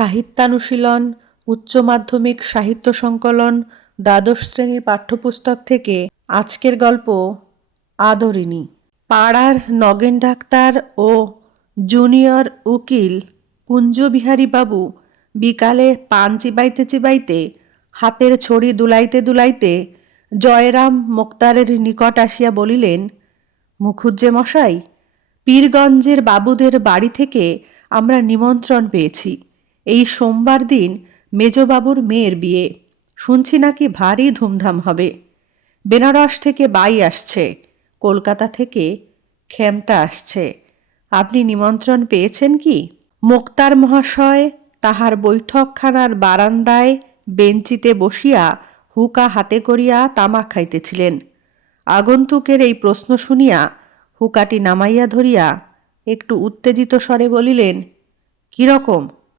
সাহিত্যানুশীলন উচ্চ মাধ্যমিক সাহিত্য সংকলন দ্বাদশ শ্রেণীর পাঠ্যপুস্তক থেকে আজকের গল্প আদরিণী। পাড়ার নগেন ডাক্তার ও জুনিয়র উকিল কুঞ্জবিহারী বাবু বিকালে পান চিবাইতে চিবাইতে হাতের ছড়ি দুলাইতে দুলাইতে জয়রাম মোক্তারের নিকট আসিয়া বলিলেন, মুখুজ্জে মশাই, পীরগঞ্জের বাবুদের বাড়ি থেকে আমরা নিমন্ত্রণ পেয়েছি। এই সোমবার দিন মেজবাবুর মেয়ের বিয়ে। শুনছি নাকি ভারী ধুমধাম হবে। বেনারস থেকে বাই আসছে, কলকাতা থেকে খেমটা আসছে। আপনি নিমন্ত্রণ পেয়েছেন কি? মোক্তার মহাশয় তাহার বৈঠকখানার বারান্দায় বেঞ্চিতে বসিয়া হুকা হাতে করিয়া তামাক খাইতেছিলেন। আগন্তুকের এই প্রশ্ন শুনিয়া হুকাটি নামাইয়া ধরিয়া একটু উত্তেজিত স্বরে বলিলেন, কিরকম